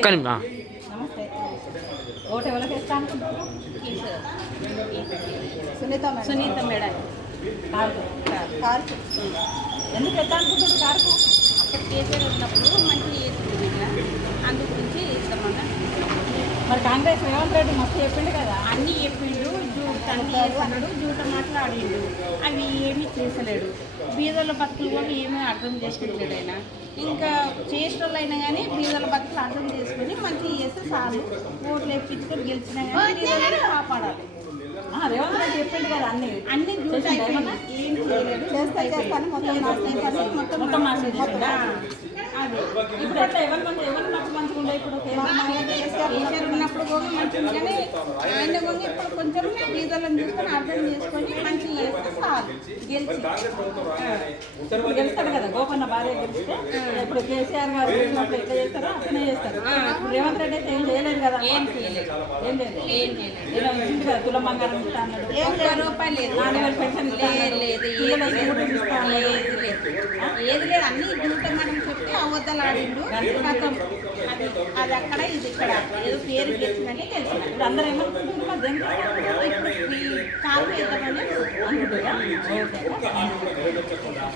ఒక్క నిమిషం. నమస్తే. ఓటు ఎవరికి ఇస్తా అనుకుంటున్నారు? సునీత మేడం. కార్కు ఎందుకు ఎత్తా అనుకుంటున్నారు? కార్కు అప్పుడు కేసీఆర్ ఉన్నప్పుడు మంచిగా చేస్తుంది కదా, అందు గురించి ఇస్తామన్నా. మరి కాంగ్రెస్ రేవంత్ రెడ్డి మస్తు చెప్పిండు కదా, అన్నీ చెప్పిండు, అన్నీ చేస్తున్నాడు, జూట మాట్లాడిండు, అవి ఏమీ చేసలేడు. బీదల బతుకులు కూడా ఏమీ అర్థం చేసుకుంటలేడు ఆయన. ఇంకా చేసేటోళ్ళు అయినా కానీ బీదల బతుకులు అర్థం చేసుకొని మంచిగా చేస్తే చాలు, ఓట్లు వేపించుకొని గెలిచినా కానీ బీదలను కాపాడాలి. రేవంత్ రెడ్డి చెప్పిండు కదా అన్ని జూట అయిపోయినా ఏం చేయలేదు, మొత్తం మార్చేసిందా? అది ఇప్పుడు అట్లా ఎవరు ఉన్నప్పుడు మంచిగా ఉండే. ఇప్పుడు కేసీఆర్ ఉన్నప్పుడు కూడా మంచిగా, కానీ ఆయన కూడా ఇప్పుడు కొంచెం బీదలను చూసుకొని అర్థం చేసుకొని మంచిగా చేస్తే చాలు, గెలిచి ఇప్పుడు గెలుస్తాడు కదా గోపన్న భార్య గెలిస్తే. ఇప్పుడు కేసీఆర్ గారు ఉన్నప్పుడు ఎట్లా చేస్తారో అట్లనే చేస్తారు. ఇప్పుడు రేవంత్ రెడ్డి అయితే ఏం చేయలేదు కదా, ఏం చేయలేదు, ఏం లేదు, ఏం చేయలేదు కదా. తులం బంగారం ఇస్తా అన్నాడు, రూపాయలు లేదు, 4000 పెన్షన్ లేదు, ఏది లేదు, అన్ని జూట మనం చెప్పి అవద్దలు ఆడిండు. గతం అది అక్కడ ఇది ఇక్కడ ఏదో పేరు గెలిచిందని తెలిసిన. ఇప్పుడు అందరూ ఏమనుకుంటున్నారు? ఇప్పుడు కాలు వేద్దామని అనుకుంటున్నా.